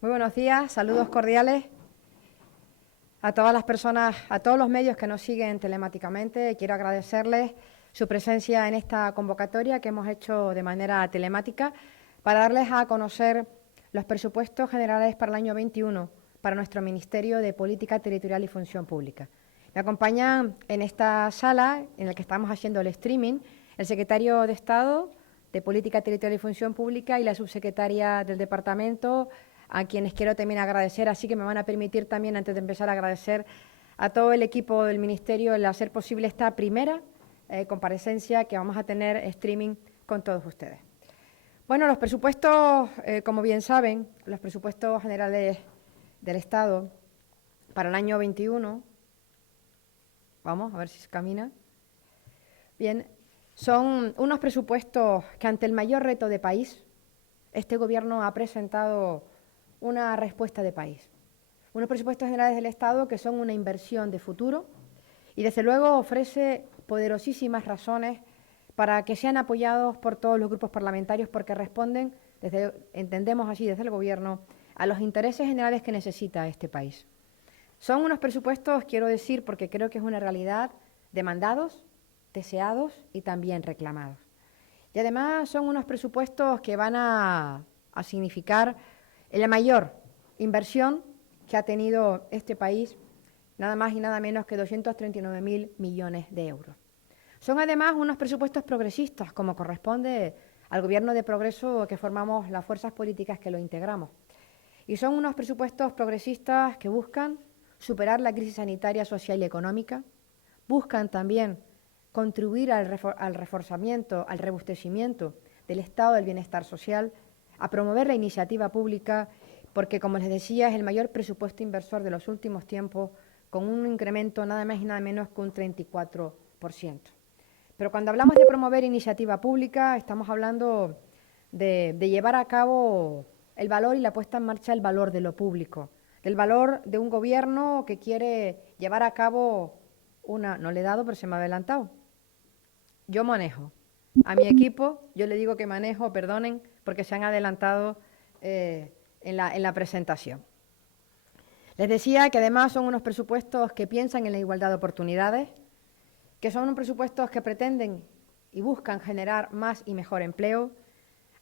Muy buenos días, saludos cordiales a todas las personas, a todos los medios que nos siguen telemáticamente. Quiero agradecerles su presencia en esta convocatoria que hemos hecho de manera telemática para darles a conocer los presupuestos generales para el año 21 para nuestro Ministerio de Política Territorial y Función Pública. Me acompañan en esta sala en la que estamos haciendo el streaming el secretario de Estado de Política Territorial y Función Pública y la subsecretaria del Departamento, a quienes quiero también agradecer, así que me van a permitir también, antes de empezar, a agradecer a todo el equipo del Ministerio el hacer posible esta primera comparecencia que vamos a tener streaming con todos ustedes. Bueno, los presupuestos, como bien saben, los presupuestos generales del Estado para el año 21, vamos a ver si se camina, bien, son unos presupuestos que ante el mayor reto de país, este Gobierno ha presentado una respuesta de país. Unos presupuestos generales del Estado que son una inversión de futuro y desde luego ofrece poderosísimas razones para que sean apoyados por todos los grupos parlamentarios porque responden, entendemos así desde el Gobierno, a los intereses generales que necesita este país. Son unos presupuestos, quiero decir, porque creo que es una realidad, demandados, deseados y también reclamados. Y además son unos presupuestos que van a significar la mayor inversión que ha tenido este país, nada más y nada menos que 239.000 millones de euros. Son además unos presupuestos progresistas, como corresponde al Gobierno de progreso que formamos las fuerzas políticas que lo integramos. Y son unos presupuestos progresistas que buscan superar la crisis sanitaria, social y económica, buscan también contribuir al reforzamiento, al robustecimiento del estado del bienestar social, a promover la iniciativa pública, porque, como les decía, es el mayor presupuesto inversor de los últimos tiempos, con un incremento nada más y nada menos que un 34%. Pero cuando hablamos de promover iniciativa pública, estamos hablando de llevar a cabo el valor y la puesta en marcha del valor de lo público, del valor de un gobierno que quiere llevar a cabo una... No le he dado, pero se me ha adelantado. Yo manejo. A mi equipo, yo le digo que manejo, perdonen, porque se han adelantado en la presentación. Les decía que además son unos presupuestos que piensan en la igualdad de oportunidades, que son unos presupuestos que pretenden y buscan generar más y mejor empleo,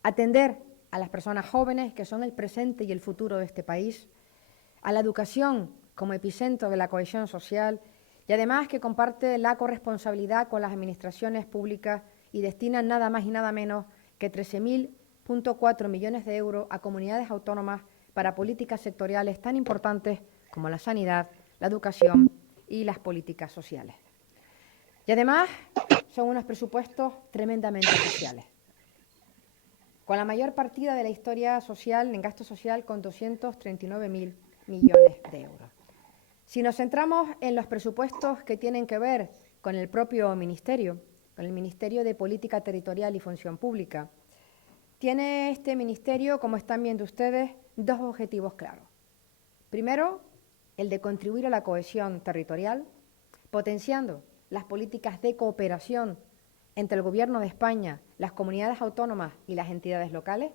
atender a las personas jóvenes, que son el presente y el futuro de este país, a la educación como epicentro de la cohesión social y además que comparte la corresponsabilidad con las administraciones públicas y destinan nada más y nada menos que 13.4 millones de euros a comunidades autónomas para políticas sectoriales tan importantes como la sanidad, la educación y las políticas sociales. Y además son unos presupuestos tremendamente sociales, con la mayor partida de la historia social en gasto social, con 239.000 millones de euros. Si nos centramos en los presupuestos que tienen que ver con el propio Ministerio, con el Ministerio de Política Territorial y Función Pública, tiene este Ministerio, como están viendo ustedes, dos objetivos claros. Primero, el de contribuir a la cohesión territorial, potenciando las políticas de cooperación entre el Gobierno de España, las comunidades autónomas y las entidades locales.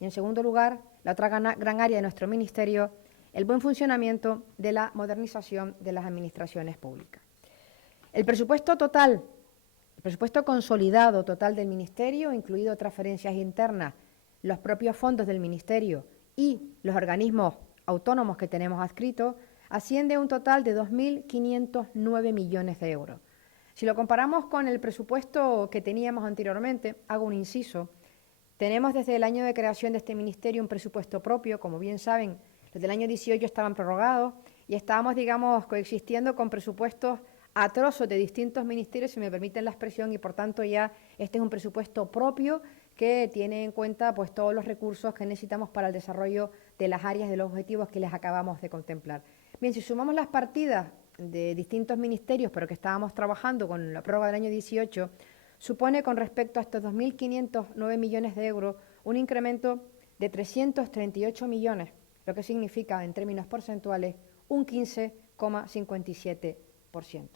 Y, en segundo lugar, la otra gran área de nuestro Ministerio, el buen funcionamiento de la modernización de las administraciones públicas. El presupuesto total, el presupuesto consolidado total del Ministerio, incluido transferencias internas, los propios fondos del Ministerio y los organismos autónomos que tenemos adscritos, asciende a un total de 2.509 millones de euros. Si lo comparamos con el presupuesto que teníamos anteriormente, hago un inciso, tenemos desde el año de creación de este Ministerio un presupuesto propio, como bien saben, los del año 18 estaban prorrogados y estábamos, digamos, coexistiendo con presupuestos atroces de distintos ministerios, si me permiten la expresión, y por tanto ya este es un presupuesto propio que tiene en cuenta pues todos los recursos que necesitamos para el desarrollo de las áreas de los objetivos que les acabamos de contemplar. Bien, si sumamos las partidas de distintos ministerios, pero que estábamos trabajando con la prórroga del año 18, supone con respecto a estos 2.509 millones de euros un incremento de 338 millones, lo que significa en términos porcentuales un 15,57%.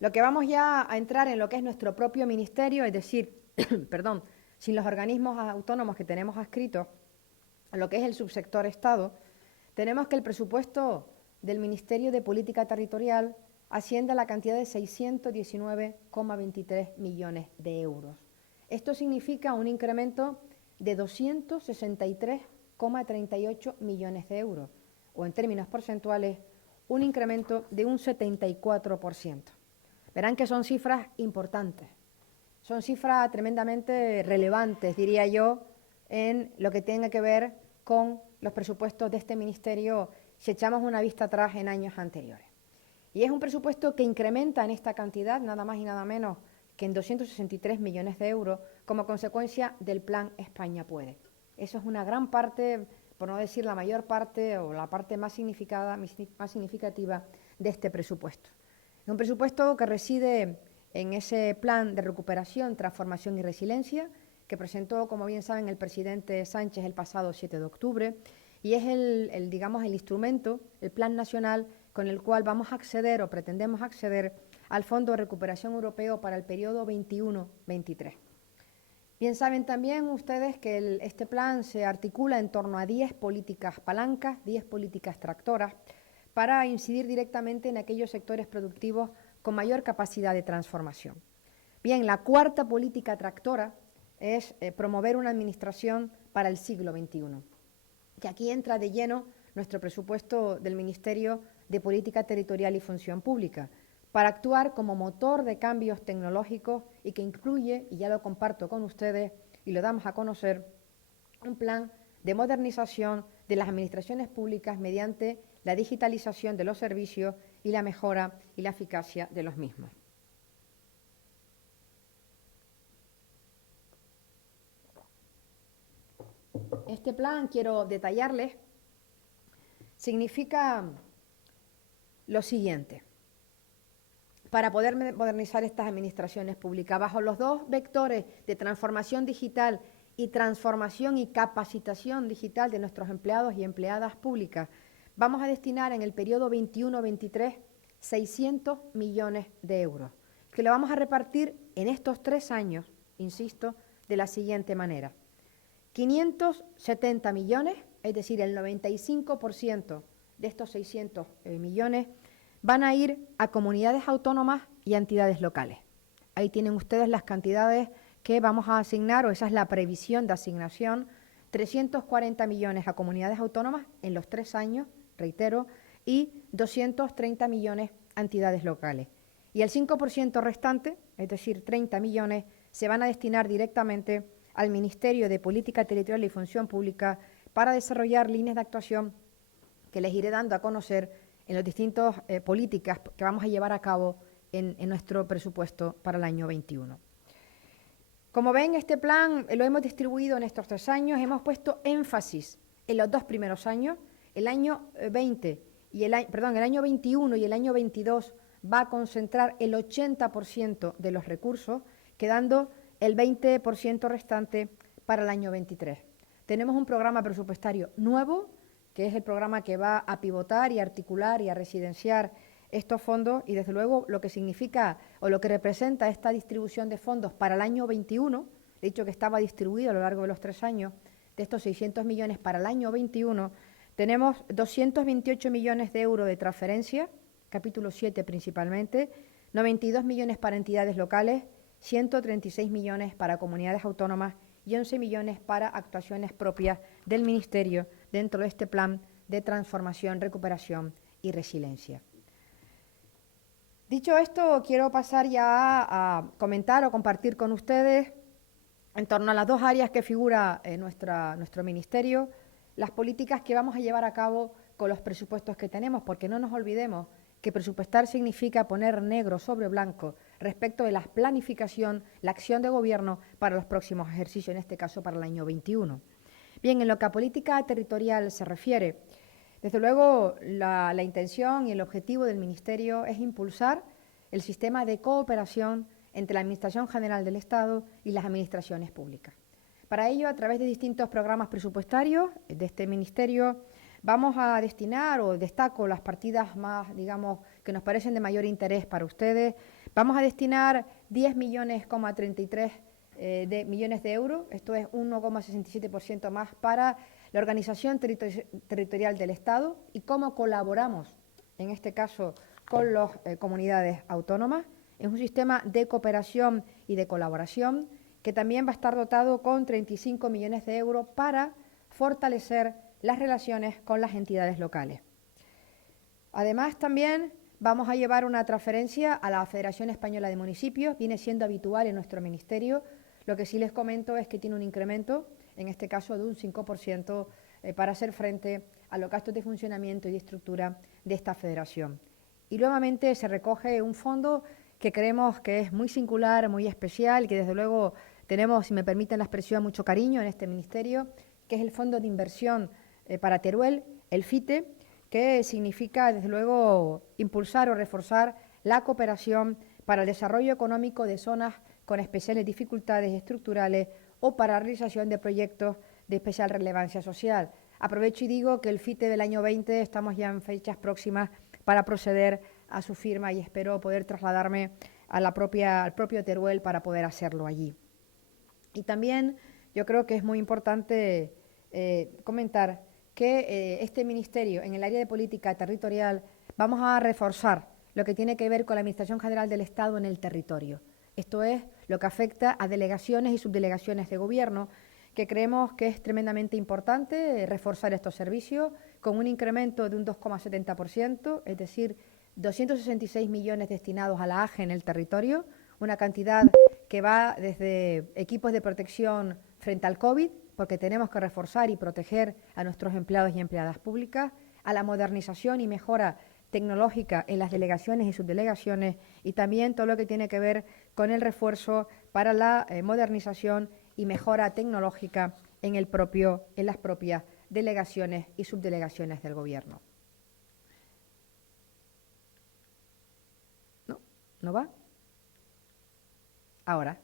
Lo que vamos ya a entrar en lo que es nuestro propio ministerio, es decir, perdón, sin los organismos autónomos que tenemos adscritos, a lo que es el subsector Estado, tenemos que el presupuesto del Ministerio de Política Territorial asciende a la cantidad de 619,23 millones de euros. Esto significa un incremento de 263,38 millones de euros, o en términos porcentuales, un incremento de un 74%. Verán que son cifras importantes, son cifras tremendamente relevantes, diría yo, en lo que tenga que ver con los presupuestos de este ministerio si echamos una vista atrás en años anteriores. Y es un presupuesto que incrementa en esta cantidad, nada más y nada menos que en 263 millones de euros, como consecuencia del Plan España Puede. Eso es una gran parte, por no decir la mayor parte, o la parte más significativa de este presupuesto. Es un presupuesto que reside en ese plan de recuperación, transformación y resiliencia que presentó, como bien saben, el presidente Sánchez el pasado 7 de octubre, y es el instrumento, el plan nacional con el cual vamos a acceder o pretendemos acceder al Fondo de Recuperación Europeo para el periodo 21-23. Bien saben también ustedes que este plan se articula en torno a 10 políticas palancas, 10 políticas tractoras, para incidir directamente en aquellos sectores productivos con mayor capacidad de transformación. Bien, la cuarta política tractora es promover una administración para el siglo XXI. Que aquí entra de lleno nuestro presupuesto del Ministerio de Política Territorial y Función Pública, para actuar como motor de cambios tecnológicos y que incluye, y ya lo comparto con ustedes y lo damos a conocer, un plan de modernización de las administraciones públicas mediante la digitalización de los servicios y la mejora y la eficacia de los mismos. Este plan, quiero detallarles, significa lo siguiente. Para poder modernizar estas administraciones públicas, bajo los dos vectores de transformación digital y transformación y capacitación digital de nuestros empleados y empleadas públicas, vamos a destinar en el periodo 21-23 600 millones de euros, que lo vamos a repartir en estos 3 años, insisto, de la siguiente manera. 570 millones, es decir, el 95% de estos 600 millones, van a ir a comunidades autónomas y a entidades locales. Ahí tienen ustedes las cantidades que vamos a asignar, o esa es la previsión de asignación, 340 millones a comunidades autónomas en los 3 años, reitero, y 230 millones a entidades locales. Y el 5% restante, es decir, 30 millones, se van a destinar directamente al Ministerio de Política Territorial y Función Pública para desarrollar líneas de actuación que les iré dando a conocer en las distintas políticas que vamos a llevar a cabo en nuestro presupuesto para el año 21. Como ven, este plan lo hemos distribuido en estos 3 años, hemos puesto énfasis en los 2 primeros años, el año 20 y el año 21 y el año 22 va a concentrar el 80% de los recursos, quedando el 20% restante para el año 23. Tenemos un programa presupuestario nuevo, que es el programa que va a pivotar y articular y a residenciar estos fondos, y desde luego lo que significa o lo que representa esta distribución de fondos para el año 21, he dicho que estaba distribuido a lo largo de los 3 años, de estos 600 millones para el año 21, tenemos 228 millones de euros de transferencia, capítulo 7 principalmente, 92 millones para entidades locales, 136 millones para comunidades autónomas y 11 millones para actuaciones propias del Ministerio dentro de este plan de transformación, recuperación y resiliencia. Dicho esto, quiero pasar ya a comentar o compartir con ustedes en torno a las 2 áreas que figura en nuestro Ministerio, las políticas que vamos a llevar a cabo con los presupuestos que tenemos, porque no nos olvidemos que presupuestar significa poner negro sobre blanco respecto de la planificación, la acción de gobierno para los próximos ejercicios, en este caso para el año 21. Bien, en lo que a política territorial se refiere, desde luego la intención y el objetivo del Ministerio es impulsar el sistema de cooperación entre la Administración General del Estado y las administraciones públicas. Para ello, a través de distintos programas presupuestarios de este Ministerio, vamos a destinar, o destaco las partidas más, digamos, que nos parecen de mayor interés para ustedes. Vamos a destinar 10 millones, millones de euros, esto es 1,67% más para la organización territorial del Estado y cómo colaboramos, en este caso, con las comunidades autónomas. Es un sistema de cooperación y de colaboración que también va a estar dotado con 35 millones de euros para fortalecer las relaciones con las entidades locales. Además, también vamos a llevar una transferencia a la Federación Española de Municipios, viene siendo habitual en nuestro ministerio. Lo que sí les comento es que tiene un incremento, en este caso de un 5%, para hacer frente a los gastos de funcionamiento y de estructura de esta federación. Y nuevamente se recoge un fondo que creemos que es muy singular, muy especial, que desde luego tenemos, si me permiten la expresión, mucho cariño en este ministerio, que es el Fondo de Inversión para Teruel, el FITE, que significa, desde luego, impulsar o reforzar la cooperación para el desarrollo económico de zonas con especiales dificultades estructurales o para la realización de proyectos de especial relevancia social. Aprovecho y digo que el FITE del año 20 estamos ya en fechas próximas para proceder a su firma y espero poder trasladarme a al propio Teruel para poder hacerlo allí. Y también yo creo que es muy importante comentar que este ministerio, en el área de política territorial, vamos a reforzar lo que tiene que ver con la Administración General del Estado en el territorio. Esto es lo que afecta a delegaciones y subdelegaciones de gobierno, que creemos que es tremendamente importante reforzar estos servicios con un incremento de un 2,70%, es decir, 266 millones destinados a la AGE en el territorio, una cantidad que va desde equipos de protección frente al COVID, porque tenemos que reforzar y proteger a nuestros empleados y empleadas públicas, a la modernización y mejora tecnológica en las delegaciones y subdelegaciones, y también todo lo que tiene que ver con el refuerzo para la modernización y mejora tecnológica en las propias delegaciones y subdelegaciones del Gobierno. ¿No va? Ahora.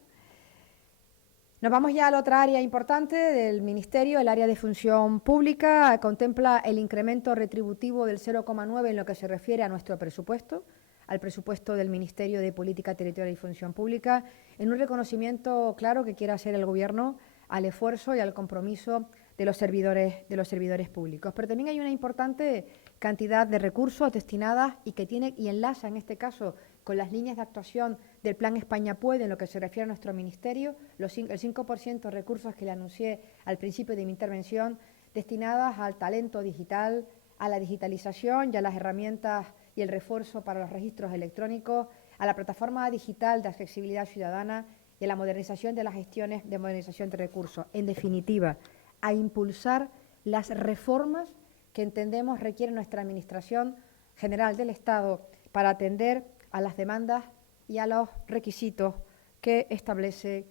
Nos vamos ya a la otra área importante del Ministerio, el área de función pública. Contempla el incremento retributivo del 0,9 en lo que se refiere a nuestro presupuesto, al presupuesto del Ministerio de Política Territorial y Función Pública, en un reconocimiento claro que quiere hacer el Gobierno al esfuerzo y al compromiso de los servidores públicos. Pero también hay una importante cantidad de recursos destinadas y enlaza en este caso con las líneas de actuación del Plan España Puede en lo que se refiere a nuestro ministerio, el 5% de recursos que le anuncié al principio de mi intervención, destinadas al talento digital, a la digitalización y a las herramientas y el refuerzo para los registros electrónicos, a la plataforma digital de accesibilidad ciudadana y a la modernización de las gestiones de modernización de recursos. En definitiva, a impulsar las reformas que entendemos requiere nuestra Administración General del Estado para atender a las demandas y a los requisitos que establece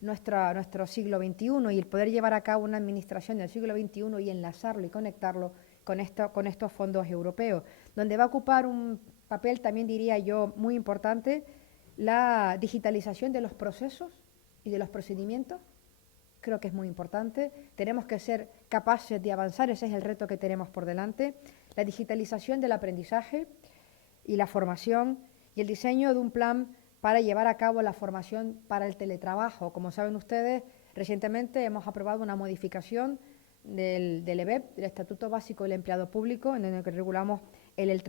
nuestro siglo XXI, y el poder llevar a cabo una administración del siglo XXI y enlazarlo y conectarlo con estos fondos europeos, donde va a ocupar un papel, también diría yo, muy importante, la digitalización de los procesos y de los procedimientos. Creo que es muy importante, tenemos que ser capaces de avanzar, ese es el reto que tenemos por delante, la digitalización del aprendizaje y la formación y el diseño de un plan para llevar a cabo la formación para el teletrabajo. Como saben ustedes, recientemente hemos aprobado una modificación del EBEP, del Estatuto Básico del Empleado Público, en el que regulamos el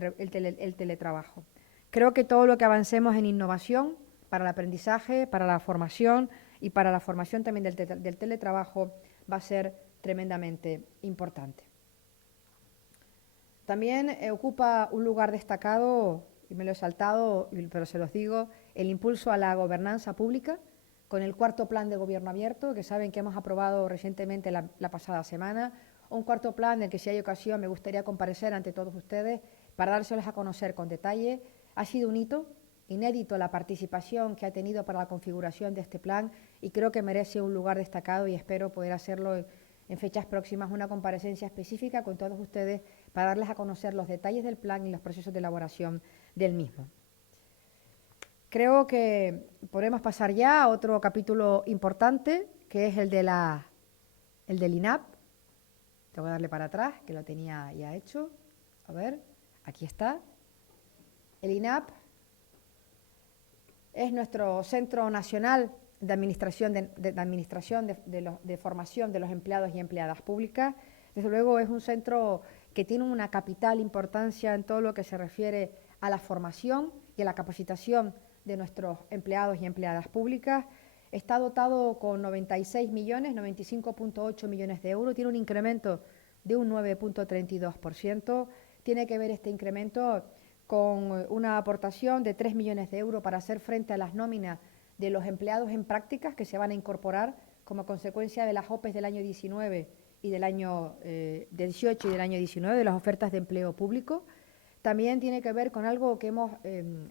teletrabajo. Creo que todo lo que avancemos en innovación para el aprendizaje, para la formación y para la formación también del teletrabajo va a ser tremendamente importante. También ocupa un lugar destacado, y me lo he saltado, pero se los digo, el impulso a la gobernanza pública con el cuarto plan de gobierno abierto, que saben que hemos aprobado recientemente la pasada semana, un cuarto plan en el que, si hay ocasión, me gustaría comparecer ante todos ustedes para dárselos a conocer con detalle. Ha sido un hito inédito la participación que ha tenido para la configuración de este plan y creo que merece un lugar destacado, y espero poder hacerlo en fechas próximas, una comparecencia específica con todos ustedes para darles a conocer los detalles del plan y los procesos de elaboración del mismo. Creo que podemos pasar ya a otro capítulo importante, que es el del INAP. Te voy a darle para atrás, que lo tenía ya hecho. A ver, aquí está. El INAP es nuestro Centro Nacional de Administración de Formación de los Empleados y Empleadas Públicas. Desde luego es un centro que tiene una capital importancia en todo lo que se refiere a la formación y a la capacitación de nuestros empleados y empleadas públicas. Está dotado con 96 millones, 95,8 millones de euros, tiene un incremento de un 9,32%. Tiene que ver este incremento con una aportación de 3 millones de euros para hacer frente a las nóminas de los empleados en prácticas que se van a incorporar como consecuencia de las OPEs del año 19 y del año 18 y del año 19, de las ofertas de empleo público. También tiene que ver con algo que hemos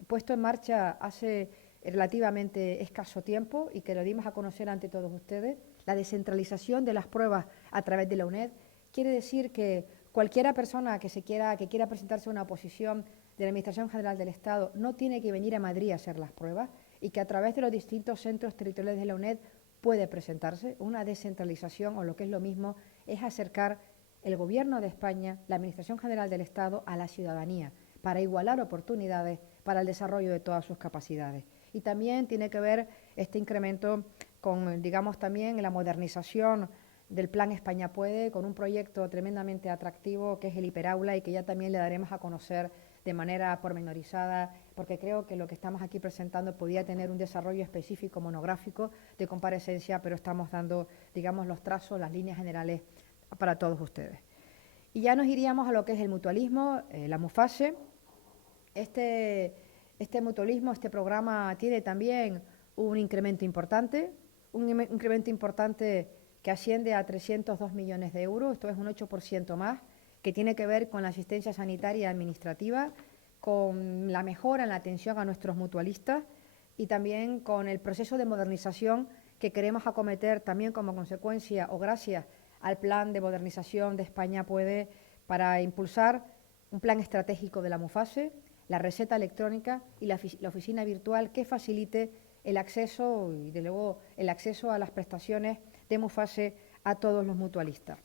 puesto en marcha hace relativamente escaso tiempo y que lo dimos a conocer ante todos ustedes, la descentralización de las pruebas a través de la UNED. Quiere decir que cualquiera persona que quiera presentarse a una oposición de la Administración General del Estado no tiene que venir a Madrid a hacer las pruebas y que a través de los distintos centros territoriales de la UNED puede presentarse. Una descentralización, o lo que es lo mismo, es acercar el Gobierno de España, la Administración General del Estado, a la ciudadanía, para igualar oportunidades para el desarrollo de todas sus capacidades. Y también tiene que ver este incremento con, digamos, también la modernización del Plan España Puede, con un proyecto tremendamente atractivo que es el Hiperaula y que ya también le daremos a conocer de manera pormenorizada, porque creo que lo que estamos aquí presentando podía tener un desarrollo específico monográfico de comparecencia, pero estamos dando, digamos, los trazos, las líneas generales para todos ustedes. Y ya nos iríamos a lo que es el mutualismo, la MUFASE. Este mutualismo, este programa tiene también un incremento importante que asciende a 302 millones de euros, esto es un 8% más, que tiene que ver con la asistencia sanitaria administrativa, con la mejora en la atención a nuestros mutualistas y también con el proceso de modernización que queremos acometer también como consecuencia o gracias al plan de modernización de España Puede, para impulsar un plan estratégico de la MUFASE, la receta electrónica y la oficina virtual que facilite el acceso y, de luego, el acceso a las prestaciones de MUFASE a todos los mutualistas.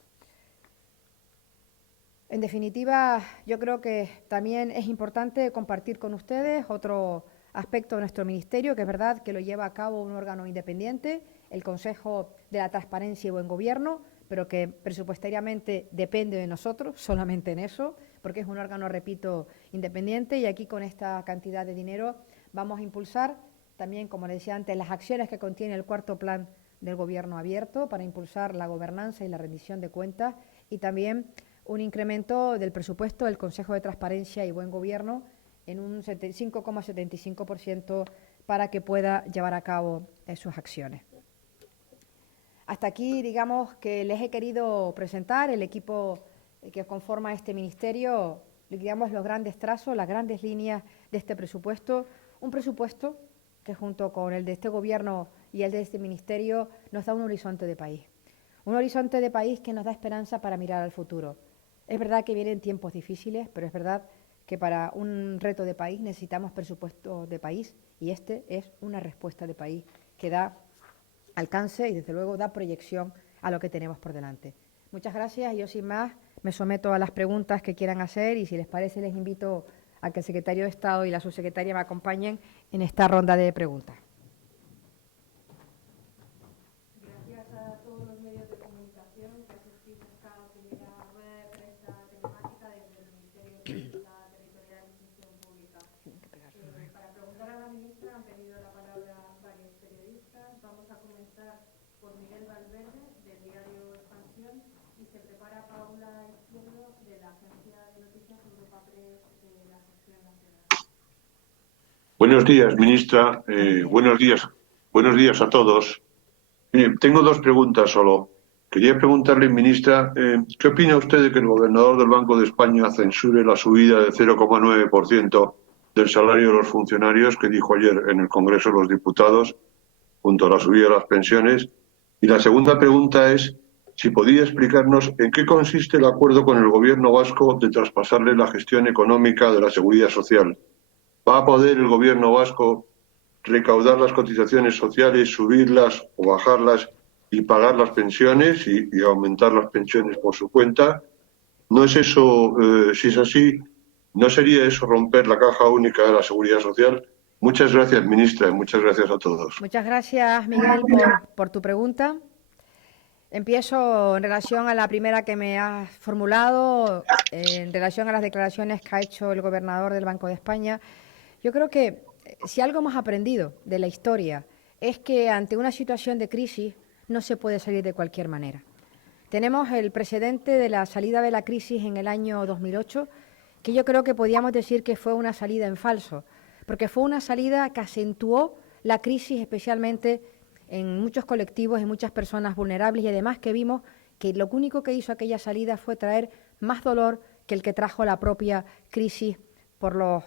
En definitiva, yo creo que también es importante compartir con ustedes otro aspecto de nuestro ministerio, que es verdad que lo lleva a cabo un órgano independiente, el Consejo de la Transparencia y Buen Gobierno, pero que presupuestariamente depende de nosotros, solamente en eso, porque es un órgano, repito, independiente, y aquí con esta cantidad de dinero vamos a impulsar también, como les decía antes, las acciones que contiene el cuarto plan del Gobierno abierto para impulsar la gobernanza y la rendición de cuentas, y también un incremento del presupuesto del Consejo de Transparencia y Buen Gobierno en un 5,75% para que pueda llevar a cabo sus acciones. Hasta aquí, digamos, que les he querido presentar el equipo que conforma este ministerio, digamos, los grandes trazos, las grandes líneas de este presupuesto, un presupuesto que junto con el de este Gobierno y el de este ministerio nos da un horizonte de país que nos da esperanza para mirar al futuro. Es verdad que vienen tiempos difíciles, pero es verdad que para un reto de país necesitamos presupuesto de país y este es una respuesta de país que da alcance y, desde luego, da proyección a lo que tenemos por delante. Muchas gracias y yo, sin más, me someto a las preguntas que quieran hacer y, si les parece, les invito a que el secretario de Estado y la subsecretaria me acompañen en esta ronda de preguntas. Gracias a todos los medios de comunicación que asistís a esta primera rueda de prensa telemática desde el Ministerio de Política Territorial y Función Pública. Para preguntar a la ministra han pedido la palabra varios periodistas. Vamos a comenzar por Miguel Valverde, del diario Expansión, y se prepara Paula Izquierdo, de la agencia de noticias Europa Press de la sección nacional. Buenos días, ministra. Buenos días a todos. Tengo dos preguntas solo. Quería preguntarle, ministra, ¿qué opina usted de que el gobernador del Banco de España censure la subida de 0,9% del salario de los funcionarios que dijo ayer en el Congreso de los Diputados, junto a la subida de las pensiones? Y la segunda pregunta es si podía explicarnos en qué consiste el acuerdo con el Gobierno vasco de traspasarle la gestión económica de la Seguridad Social. ¿Va a poder el Gobierno vasco recaudar las cotizaciones sociales, subirlas o bajarlas y pagar las pensiones y aumentar las pensiones por su cuenta? ¿No es eso, si es así, no sería eso romper la caja única de la Seguridad Social? Muchas gracias, ministra, y muchas gracias a todos. Muchas gracias, Miguel, por tu pregunta. Empiezo en relación a la primera que me has formulado, en relación a las declaraciones que ha hecho el gobernador del Banco de España. Yo creo que si algo hemos aprendido de la historia es que ante una situación de crisis no se puede salir de cualquier manera. Tenemos el precedente de la salida de la crisis en el año 2008, que yo creo que podíamos decir que fue una salida en falso, porque fue una salida que acentuó la crisis especialmente en muchos colectivos y muchas personas vulnerables, y además que vimos que lo único que hizo aquella salida fue traer más dolor que el que trajo la propia crisis por los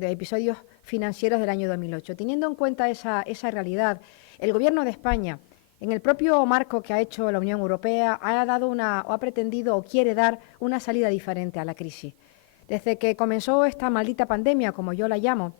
episodios financieros del año 2008. Teniendo en cuenta esa realidad, el Gobierno de España, en el propio marco que ha hecho la Unión Europea, ha pretendido o quiere dar una salida diferente a la crisis. Desde que comenzó esta maldita pandemia, como yo la llamo,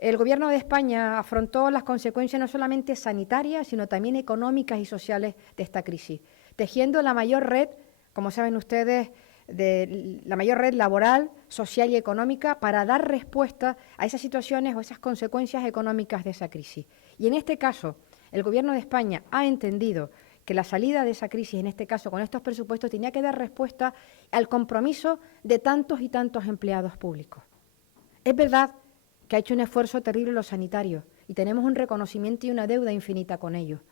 el Gobierno de España afrontó las consecuencias no solamente sanitarias, sino también económicas y sociales de esta crisis, tejiendo la mayor red, como saben ustedes, la mayor red laboral, social y económica para dar respuesta a esas situaciones o esas consecuencias económicas de esa crisis. Y en este caso, el Gobierno de España ha entendido que la salida de esa crisis, en este caso con estos presupuestos, tenía que dar respuesta al compromiso de tantos y tantos empleados públicos. Es verdad que ha hecho un esfuerzo terrible los sanitarios y tenemos un reconocimiento y una deuda infinita con ellos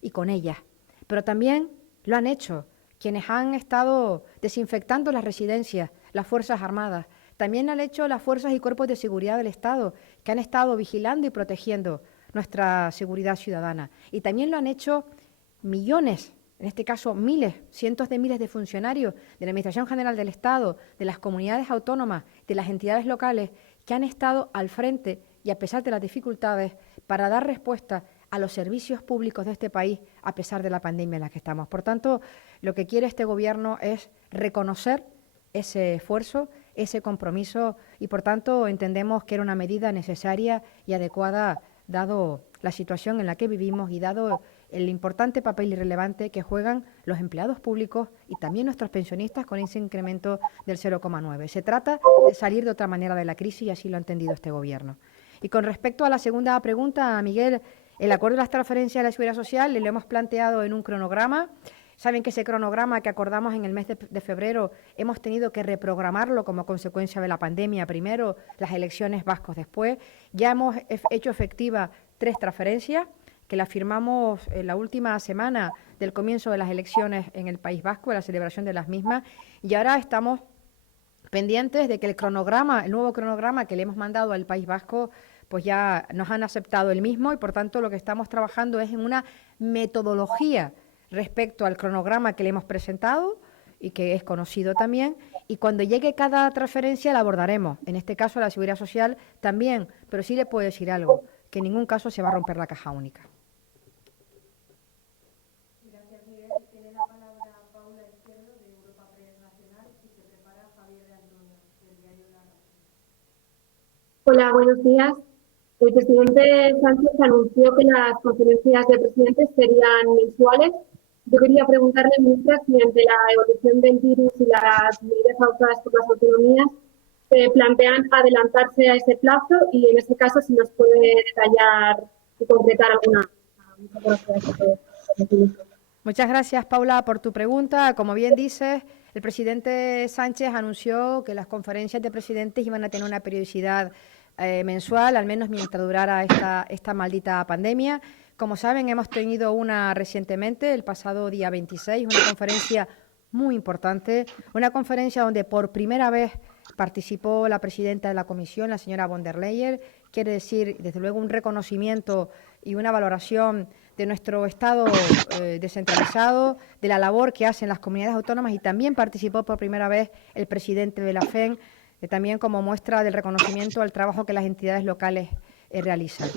y con ellas. Pero también lo han hecho quienes han estado desinfectando las residencias, las Fuerzas Armadas. También lo han hecho las fuerzas y cuerpos de seguridad del Estado, que han estado vigilando y protegiendo nuestra seguridad ciudadana. Y también lo han hecho millones, en este caso miles, cientos de miles de funcionarios de la Administración General del Estado, de las comunidades autónomas, de las entidades locales, que han estado al frente y a pesar de las dificultades para dar respuesta a los servicios públicos de este país a pesar de la pandemia en la que estamos. Por tanto, lo que quiere este Gobierno es reconocer ese esfuerzo, ese compromiso y, por tanto, entendemos que era una medida necesaria y adecuada dado la situación en la que vivimos y dado el importante papel irrelevante que juegan los empleados públicos y también nuestros pensionistas con ese incremento del 0,9. Se trata de salir de otra manera de la crisis y así lo ha entendido este Gobierno. Y con respecto a la segunda pregunta, Miguel, el acuerdo de las transferencias a la Seguridad Social lo hemos planteado en un cronograma. Saben que ese cronograma que acordamos en el mes de febrero hemos tenido que reprogramarlo como consecuencia de la pandemia primero, las elecciones vascas después. Ya hemos hecho efectiva 3 transferencias que las firmamos en la última semana del comienzo de las elecciones en el País Vasco, de la celebración de las mismas, y ahora estamos pendientes de que el nuevo cronograma que le hemos mandado al País Vasco, pues ya nos han aceptado el mismo y por tanto lo que estamos trabajando es en una metodología respecto al cronograma que le hemos presentado y que es conocido también, y cuando llegue cada transferencia la abordaremos. En este caso la Seguridad Social también, pero sí le puedo decir algo, que en ningún caso se va a romper la caja única. Gracias, Miguel. Tiene la palabra Paula Izquierdo, de Europa Press Nacional, y se prepara Javier de Antonio, del diario La Razón. Hola, buenos días. El presidente Sánchez anunció que las conferencias de presidentes serían mensuales. Yo quería preguntarle, ministra, si ante la evolución del virus y las medidas adoptadas por las autonomías se plantean adelantarse a ese plazo y, en ese caso, si nos puede detallar y concretar alguna. Muchas gracias, Paula, por tu pregunta. Como bien dices, el presidente Sánchez anunció que las conferencias de presidentes iban a tener una periodicidad mensual, al menos mientras durara esta maldita pandemia. Como saben, hemos tenido una recientemente, el pasado día 26, una conferencia muy importante, una conferencia donde por primera vez participó la presidenta de la Comisión, la señora von der Leyen. Quiere decir, desde luego, un reconocimiento y una valoración de nuestro Estado descentralizado, de la labor que hacen las comunidades autónomas, y también participó por primera vez el presidente de la FEN, también como muestra del reconocimiento al trabajo que las entidades locales realizan.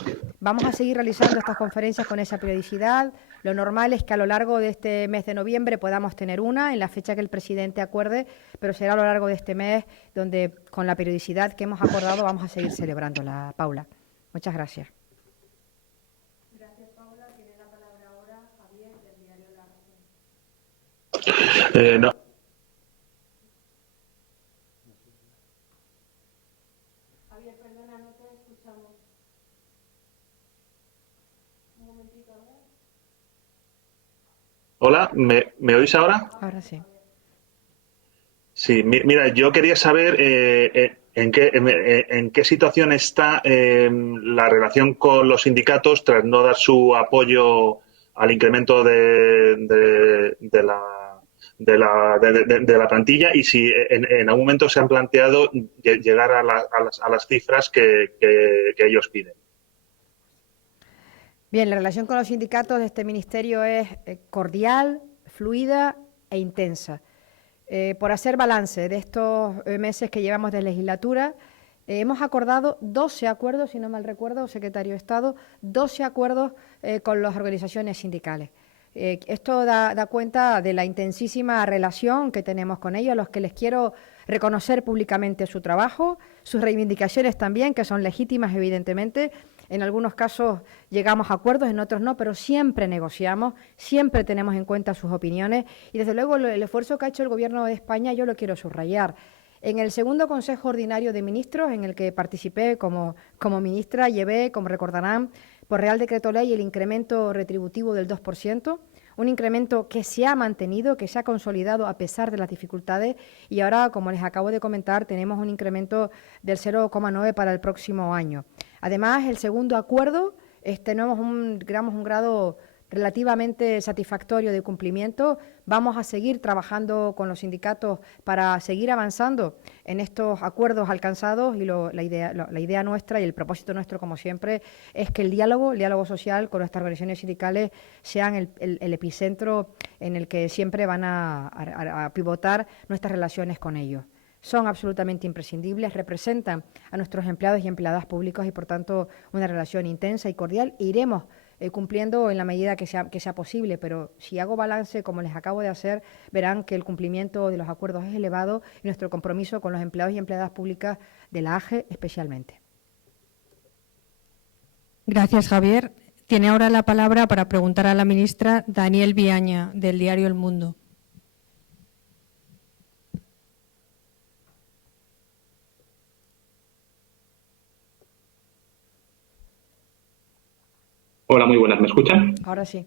Vamos a seguir realizando estas conferencias con esa periodicidad. Lo normal es que a lo largo de este mes de noviembre podamos tener una en la fecha que el presidente acuerde, pero será a lo largo de este mes donde, con la periodicidad que hemos acordado, vamos a seguir celebrándola, Paula. Muchas gracias. Gracias, Paula. Tiene la palabra ahora Javier, del diario La Razón. No. Javier, perdona, no te escuchamos. Un momentito, a ver. Hola, ¿me oís ahora? Ahora sí. Sí, mira, yo quería saber en qué situación está la relación con los sindicatos tras no dar su apoyo al incremento de la plantilla y si en algún momento se han planteado llegar a las cifras que ellos piden. Bien, la relación con los sindicatos de este ministerio es cordial, fluida e intensa. Por hacer balance de estos meses que llevamos de legislatura, hemos acordado 12 acuerdos, si no mal recuerdo, secretario de Estado, 12 acuerdos con las organizaciones sindicales. Esto da cuenta de la intensísima relación que tenemos con ellos, a los que les quiero reconocer públicamente su trabajo, sus reivindicaciones también, que son legítimas, evidentemente. En algunos casos llegamos a acuerdos, en otros no, pero siempre negociamos, siempre tenemos en cuenta sus opiniones y, desde luego, el esfuerzo que ha hecho el Gobierno de España yo lo quiero subrayar. En el segundo Consejo Ordinario de Ministros, en el que participé como ministra, llevé, como recordarán, por Real Decreto Ley el incremento retributivo del 2%, un incremento que se ha mantenido, que se ha consolidado a pesar de las dificultades y ahora, como les acabo de comentar, tenemos un incremento del 0,9 para el próximo año. Además, el segundo acuerdo, tenemos un grado relativamente satisfactorio de cumplimiento. Vamos a seguir trabajando con los sindicatos para seguir avanzando en estos acuerdos alcanzados y la idea nuestra y el propósito nuestro, como siempre, es que el diálogo social con nuestras organizaciones sindicales sean el epicentro en el que siempre van a pivotar nuestras relaciones con ellos. Son absolutamente imprescindibles, representan a nuestros empleados y empleadas públicos y, por tanto, una relación intensa y cordial. E iremos cumpliendo en la medida que sea posible, pero si hago balance, como les acabo de hacer, verán que el cumplimiento de los acuerdos es elevado y nuestro compromiso con los empleados y empleadas públicas de la AGE especialmente. Gracias, Javier. Tiene ahora la palabra para preguntar a la ministra Daniel Viaña, del diario El Mundo. Hola, muy buenas. ¿Me escuchan? Ahora sí.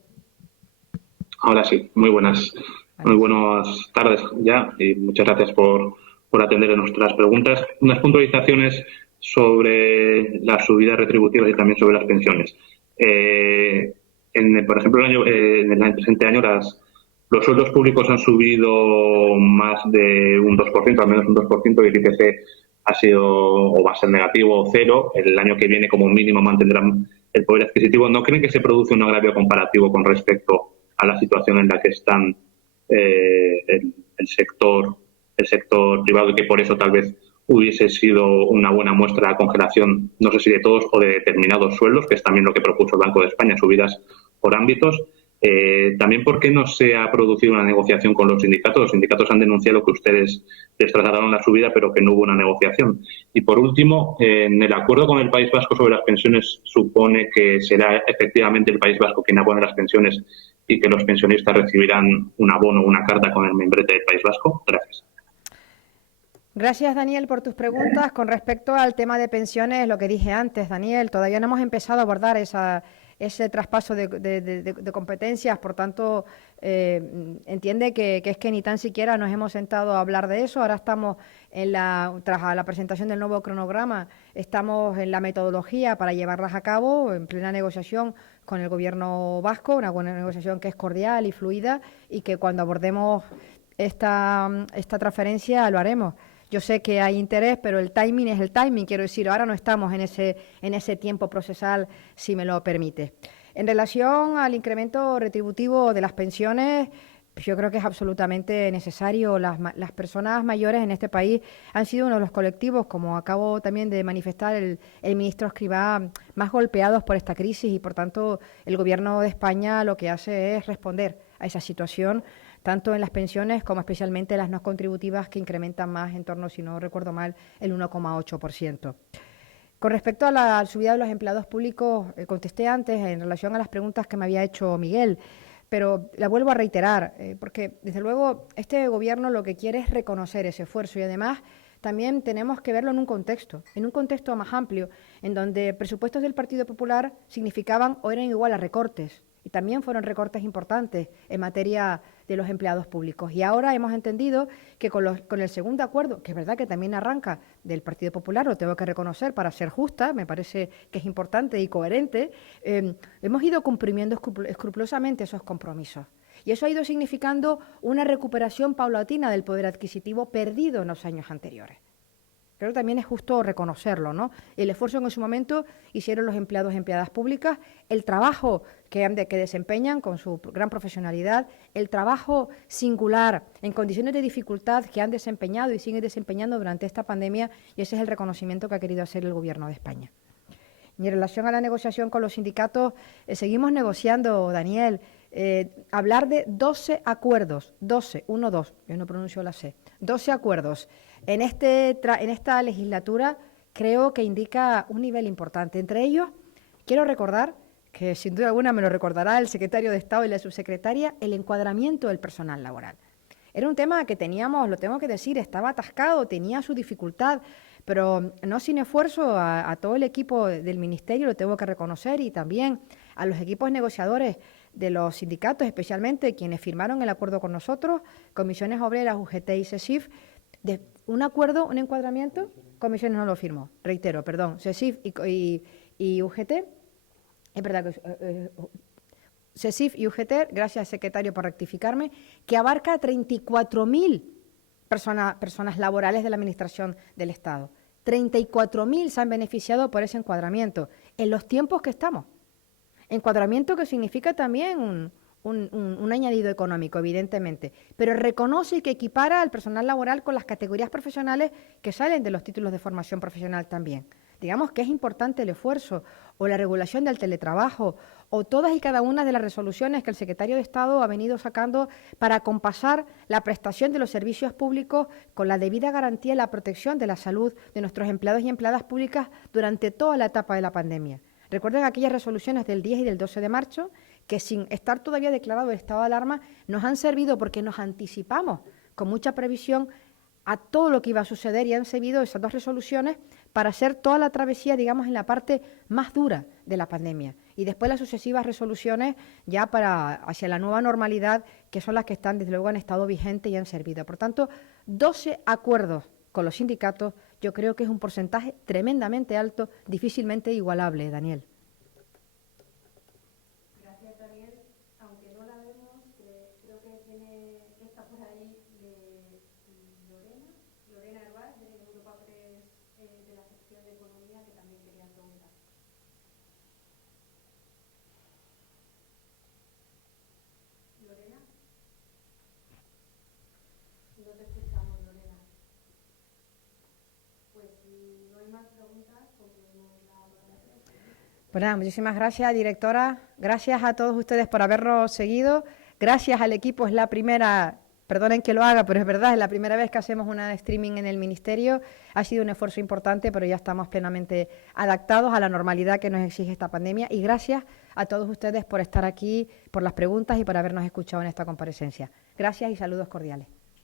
Ahora sí. Muy buenas. Muy buenas tardes ya y muchas gracias por atender nuestras preguntas. Unas puntualizaciones sobre las subidas retributivas y también sobre las pensiones. Por ejemplo, en el presente año los sueldos públicos han subido más de un 2%, al menos un 2%, y el IPC ha sido o va a ser negativo o cero. El año que viene, como mínimo, mantendrán el poder adquisitivo. ¿No creen que se produce un agravio comparativo con respecto a la situación en la que están el sector privado y que por eso tal vez hubiese sido una buena muestra la congelación, no sé si de todos o de determinados sueldos, que es también lo que propuso el Banco de España, subidas por ámbitos? También, ¿por qué no se ha producido una negociación con los sindicatos? Los sindicatos han denunciado que ustedes les trasladaron la subida, pero que no hubo una negociación. Y, por último, en el acuerdo con el País Vasco sobre las pensiones, supone que será efectivamente el País Vasco quien abone las pensiones y que los pensionistas recibirán un abono o una carta con el membrete del País Vasco. Gracias. Gracias, Daniel, por tus preguntas. Con respecto al tema de pensiones, lo que dije antes, Daniel, todavía no hemos empezado a abordar ese traspaso de competencias, por tanto, entiende que es que ni tan siquiera nos hemos sentado a hablar de eso. Ahora estamos tras la presentación del nuevo cronograma, estamos en la metodología para llevarlas a cabo, en plena negociación con el Gobierno vasco, una buena negociación que es cordial y fluida y que cuando abordemos esta transferencia lo haremos. Yo sé que hay interés, pero el timing es el timing, quiero decir, ahora no estamos en ese tiempo procesal, si me lo permite. En relación al incremento retributivo de las pensiones, yo creo que es absolutamente necesario. Las personas mayores en este país han sido uno de los colectivos, como acabo también de manifestar el ministro Escrivá, más golpeados por esta crisis y, por tanto, el Gobierno de España lo que hace es responder a esa situación, tanto en las pensiones como especialmente las no contributivas, que incrementan más, en torno, si no recuerdo mal, el 1,8%. Con respecto a la subida de los empleados públicos, contesté antes en relación a las preguntas que me había hecho Miguel, pero la vuelvo a reiterar, porque desde luego este Gobierno lo que quiere es reconocer ese esfuerzo y además también tenemos que verlo en un contexto más amplio, en donde presupuestos del Partido Popular significaban o eran igual a recortes Y también fueron recortes importantes en materia de los empleados públicos. Y ahora hemos entendido que con el segundo acuerdo, que es verdad que también arranca del Partido Popular, lo tengo que reconocer para ser justa, me parece que es importante y coherente, hemos ido cumpliendo escrupulosamente esos compromisos. Y eso ha ido significando una recuperación paulatina del poder adquisitivo perdido en los años anteriores. Creo que también es justo reconocerlo, ¿no? El esfuerzo que en su momento hicieron los empleados y empleadas públicas, el trabajo que desempeñan con su gran profesionalidad, el trabajo singular en condiciones de dificultad que han desempeñado y siguen desempeñando durante esta pandemia, y ese es el reconocimiento que ha querido hacer el Gobierno de España. Y en relación a la negociación con los sindicatos, seguimos negociando, Daniel. Hablar de 12 acuerdos, 12, 1, 2, yo no pronuncio la C, 12 acuerdos en esta legislatura creo que indica un nivel importante. Entre ellos, quiero recordar, que sin duda alguna me lo recordará el secretario de Estado y la subsecretaria, el encuadramiento del personal laboral. Era un tema que teníamos, lo tengo que decir, estaba atascado, tenía su dificultad, pero no sin esfuerzo a todo el equipo del Ministerio, lo tengo que reconocer, y también a los equipos negociadores de los sindicatos, especialmente quienes firmaron el acuerdo con nosotros, Comisiones Obreras, UGT y CESIF, de un acuerdo, un encuadramiento, Comisiones no lo firmó, reitero, perdón, CESIF y UGT, es verdad que CESIF y UGT, gracias secretario por rectificarme, que abarca a 34.000 personas laborales de la Administración del Estado. 34.000 se han beneficiado por ese encuadramiento en los tiempos que estamos. Encuadramiento que significa también un añadido económico, evidentemente, pero reconoce que equipara al personal laboral con las categorías profesionales que salen de los títulos de formación profesional también. Digamos que es importante el esfuerzo, o la regulación del teletrabajo, o todas y cada una de las resoluciones que el secretario de Estado ha venido sacando para acompasar la prestación de los servicios públicos con la debida garantía y la protección de la salud de nuestros empleados y empleadas públicas durante toda la etapa de la pandemia. Recuerden aquellas resoluciones del 10 y del 12 de marzo que, sin estar todavía declarado el estado de alarma, nos han servido porque nos anticipamos con mucha previsión a todo lo que iba a suceder, y han servido esas dos resoluciones para hacer toda la travesía, digamos, en la parte más dura de la pandemia. Y después las sucesivas resoluciones ya hacia la nueva normalidad, que son las que están, desde luego, en estado vigente y han servido. Por tanto, 12 acuerdos con los sindicatos, yo creo que es un porcentaje tremendamente alto, difícilmente igualable, Daniel. Gracias, Daniel. Aunque no la vemos, creo que está por ahí Lorena Herbaz, de Europa Press, de la sección de Economía, que también quería preguntar. Lorena. No te escuchamos, Lorena. Pues si no hay más preguntas, concluimos la rueda de prensa. Pues nada, muchísimas gracias, directora. Gracias a todos ustedes por habernos seguido. Gracias al equipo, es la primera, perdonen que lo haga, pero es verdad, es la primera vez que hacemos una streaming en el Ministerio. Ha sido un esfuerzo importante, pero ya estamos plenamente adaptados a la normalidad que nos exige esta pandemia. Y gracias a todos ustedes por estar aquí, por las preguntas y por habernos escuchado en esta comparecencia. Gracias y saludos cordiales.